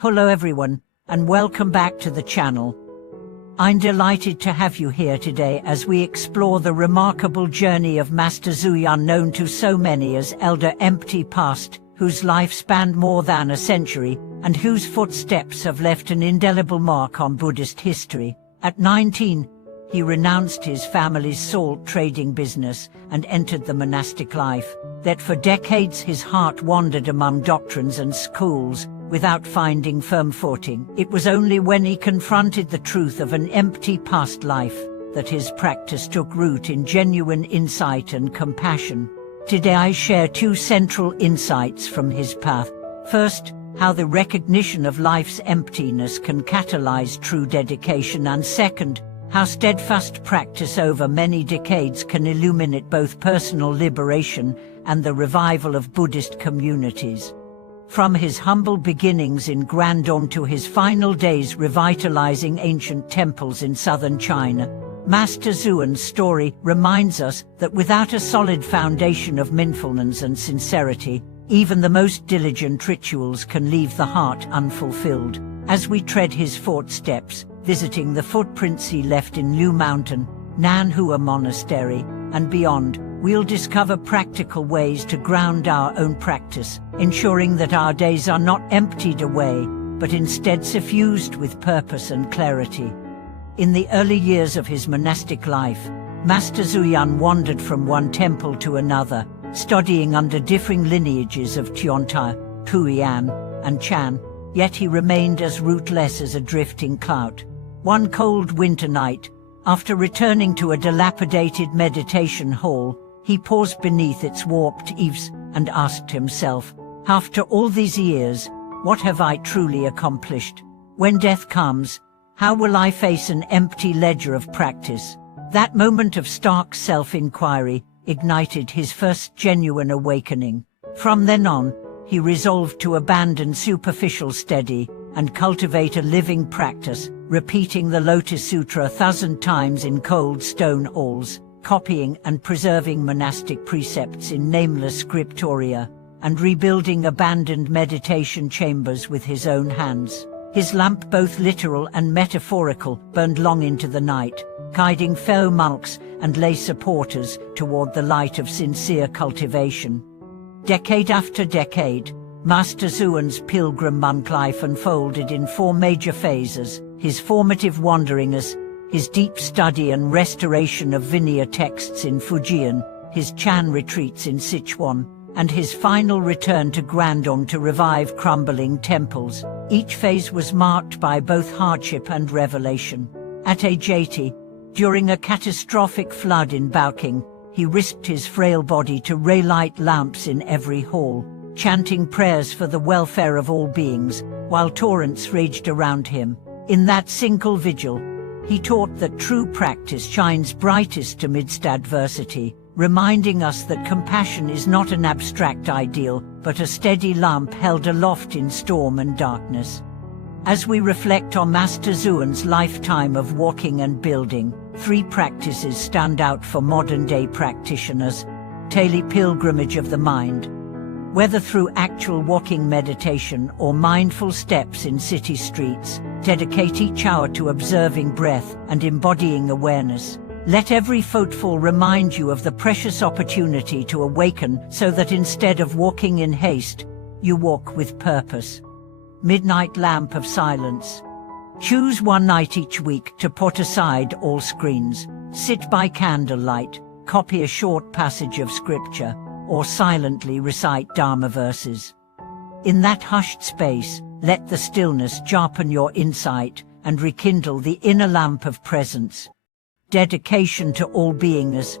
Hello everyone, and welcome back to the channel. I'm delighted to have you here today as we explore the remarkable journey of Master Xuyun, known to so many as Elder Empty Past, whose life spanned more than a century, and whose footsteps have left an indelible mark on Buddhist history. At 19, he renounced his family's salt trading business and entered the monastic life. That for decades his heart wandered among doctrines and schools, without finding firm footing. It was only when he confronted the truth of an empty past life that his practice took root in genuine insight and compassion. Today I share two central insights from his path. First, how the recognition of life's emptiness can catalyze true dedication, and second, how steadfast practice over many decades can illuminate both personal liberation and the revival of Buddhist communities. From his humble beginnings in Guangdong to his final days revitalizing ancient temples in southern China, Master Xuyun's story reminds us that without a solid foundation of mindfulness and sincerity, even the most diligent rituals can leave the heart unfulfilled. As we tread his footsteps, visiting the footprints he left in Liu Mountain, Nanhua Monastery, and beyond, we'll discover practical ways to ground our own practice, ensuring that our days are not emptied away, but instead suffused with purpose and clarity. In the early years of his monastic life, Master Xuyun wandered from one temple to another, studying under differing lineages of Tiantai, Puyan, and Chan, yet he remained as rootless as a drifting cloud. One cold winter night, after returning to a dilapidated meditation hall, he paused beneath its warped eaves and asked himself, "After all these years, what have I truly accomplished? When death comes, how will I face an empty ledger of practice?" That moment of stark self-inquiry ignited his first genuine awakening. From then on, he resolved to abandon superficial study and cultivate a living practice, repeating the Lotus Sutra 1,000 times in cold stone halls, copying and preserving monastic precepts in nameless scriptoria, and rebuilding abandoned meditation chambers with his own hands. His lamp, both literal and metaphorical, burned long into the night, guiding fellow monks and lay supporters toward the light of sincere cultivation. Decade after decade, Master Xuyun's pilgrim monk life unfolded in four major phases: his formative wanderings, his deep study and restoration of Vinaya texts in Fujian, his Chan retreats in Sichuan, and his final return to Guangdong to revive crumbling temples. Each phase was marked by both hardship and revelation. At age 80, during a catastrophic flood in Baoqing, he risked his frail body to relight lamps in every hall, chanting prayers for the welfare of all beings, while torrents raged around him. In that single vigil, he taught that true practice shines brightest amidst adversity, reminding us that compassion is not an abstract ideal, but a steady lamp held aloft in storm and darkness. As we reflect on Master Xuyun's lifetime of walking and building, three practices stand out for modern-day practitioners: daily pilgrimage of the mind. Whether through actual walking meditation or mindful steps in city streets, dedicate each hour to observing breath and embodying awareness. Let every footfall remind you of the precious opportunity to awaken, so that instead of walking in haste, you walk with purpose. Midnight lamp of silence. Choose one night each week to put aside all screens. Sit by candlelight, copy a short passage of scripture, or silently recite Dharma verses. In that hushed space, let the stillness sharpen your insight and rekindle the inner lamp of presence. Dedication to all beingness.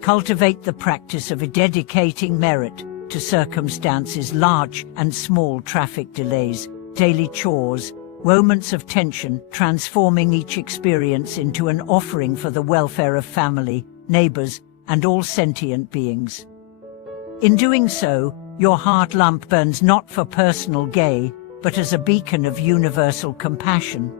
Cultivate the practice of dedicating merit to circumstances large and small: traffic delays, daily chores, moments of tension, transforming each experience into an offering for the welfare of family, neighbors, and all sentient beings. In doing so, your heart lamp burns not for personal gain, but as a beacon of universal compassion.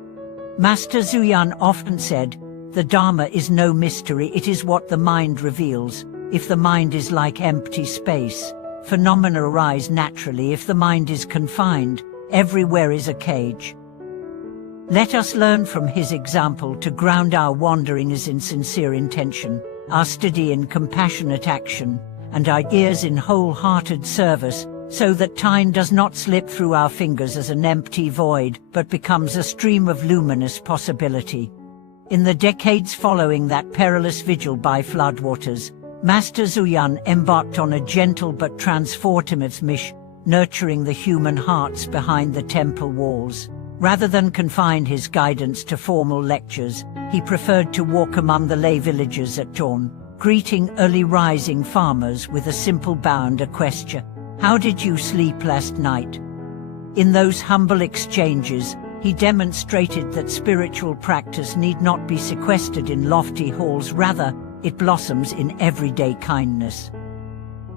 Master Xuyun often said, "The Dharma is no mystery, it is what the mind reveals. If the mind is like empty space, phenomena arise naturally. If the mind is confined, everywhere is a cage. Let us learn from his example to ground our wanderings in sincere intention, our study in compassionate action, and our ears in wholehearted service, so that time does not slip through our fingers as an empty void, but becomes a stream of luminous possibility. In the decades following that perilous vigil by floodwaters, Master Xuyun embarked on a gentle but transformative mission, nurturing the human hearts behind the temple walls. Rather than confine his guidance to formal lectures, he preferred to walk among the lay villagers at dawn, greeting early rising farmers with a simple bow and a question. "How did you sleep last night?" In those humble exchanges, he demonstrated that spiritual practice need not be sequestered in lofty halls, rather, it blossoms in everyday kindness.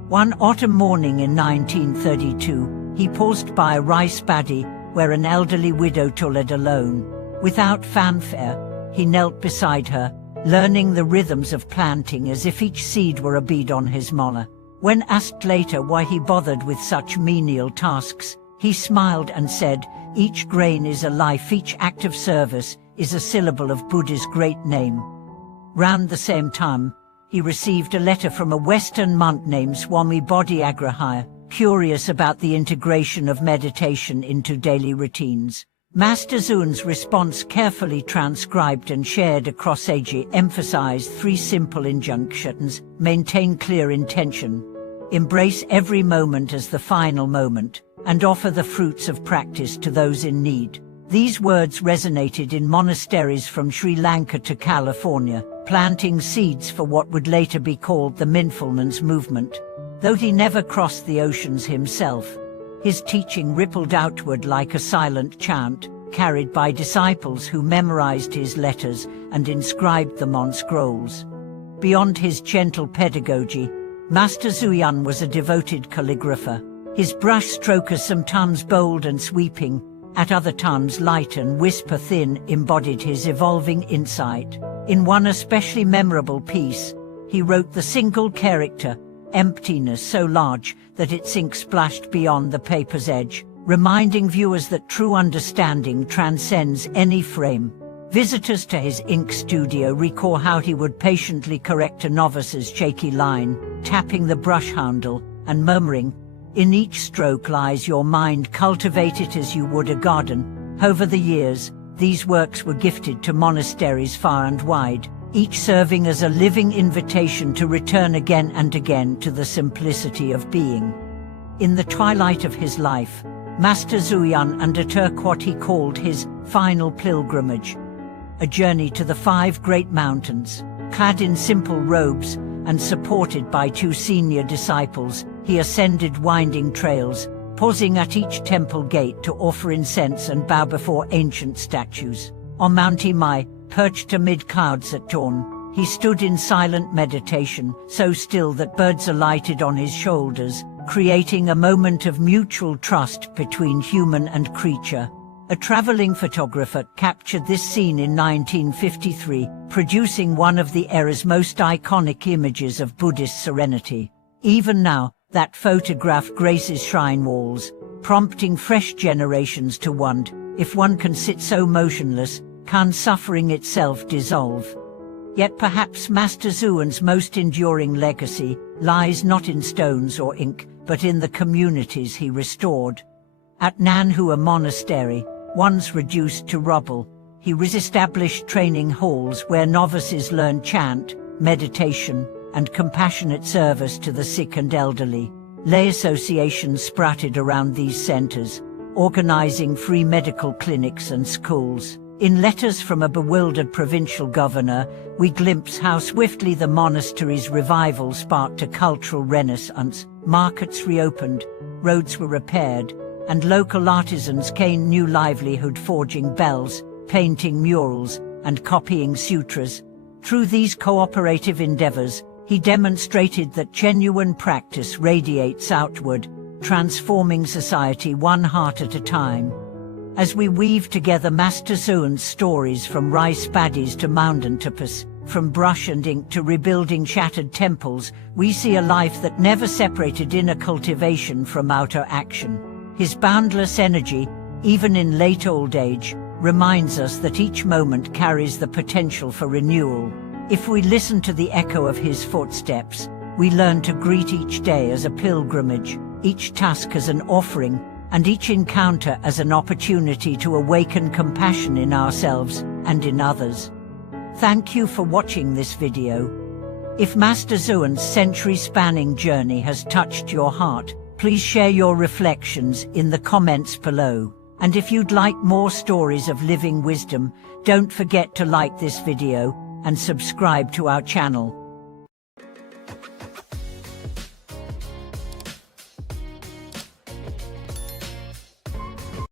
One autumn morning in 1932, he paused by a rice paddy where an elderly widow toiled alone. Without fanfare, he knelt beside her, learning the rhythms of planting as if each seed were a bead on his molar. When asked later why he bothered with such menial tasks, he smiled and said, "Each grain is a life, each act of service is a syllable of Buddha's great name." Round the same time, he received a letter from a Western monk named Swami Bodhiagrahaya, curious about the integration of meditation into daily routines. Master Xuyun's response, carefully transcribed and shared across ages, emphasized three simple injunctions: maintain clear intention, embrace every moment as the final moment, and offer the fruits of practice to those in need. These words resonated in monasteries from Sri Lanka to California, planting seeds for what would later be called the mindfulness movement. Though he never crossed the oceans himself, his teaching rippled outward like a silent chant, carried by disciples who memorized his letters and inscribed them on scrolls. Beyond his gentle pedagogy, Master Xuyun was a devoted calligrapher. His brushstroke is sometimes bold and sweeping, at other times light and whisper-thin, embodied his evolving insight. In one especially memorable piece, he wrote the single character, emptiness, so large that its ink splashed beyond the paper's edge, reminding viewers that true understanding transcends any frame. Visitors to his ink studio recall how he would patiently correct a novice's shaky line, tapping the brush handle and murmuring, "In each stroke lies your mind, cultivate it as you would a garden." Over the years, these works were gifted to monasteries far and wide, each serving as a living invitation to return again and again to the simplicity of being. In the twilight of his life, Master Xuyun undertook what he called his final pilgrimage, a journey to the 5 great mountains. Clad in simple robes and supported by 2 senior disciples, he ascended winding trails, pausing at each temple gate to offer incense and bow before ancient statues. On Mount Imai, perched amid clouds at dawn, he stood in silent meditation, so still that birds alighted on his shoulders, creating a moment of mutual trust between human and creature. A traveling photographer captured this scene in 1953, producing one of the era's most iconic images of Buddhist serenity. Even now, that photograph graces shrine walls, prompting fresh generations to wonder, if one can sit so motionless, can suffering itself dissolve? Yet perhaps Master Xuyun's most enduring legacy lies not in stones or ink, but in the communities he restored. At Nanhua Monastery, once reduced to rubble, he re-established training halls where novices learned chant, meditation, and compassionate service to the sick and elderly. Lay associations sprouted around these centers, organizing free medical clinics and schools. In Letters from a Bewildered Provincial Governor, we glimpse how swiftly the monastery's revival sparked a cultural renaissance. Markets reopened, roads were repaired, and local artisans gained new livelihood, forging bells, painting murals, and copying sutras. Through these cooperative endeavors, he demonstrated that genuine practice radiates outward, transforming society one heart at a time. As we weave together Master Xuyun's stories from rice paddies to mountain tapas, from brush and ink to rebuilding shattered temples, we see a life that never separated inner cultivation from outer action. His boundless energy, even in late old age, reminds us that each moment carries the potential for renewal. If we listen to the echo of his footsteps, we learn to greet each day as a pilgrimage, each task as an offering, and each encounter as an opportunity to awaken compassion in ourselves and in others. Thank you for watching this video. If Master Xuyun's century-spanning journey has touched your heart, please share your reflections in the comments below. And if you'd like more stories of living wisdom, don't forget to like this video and subscribe to our channel.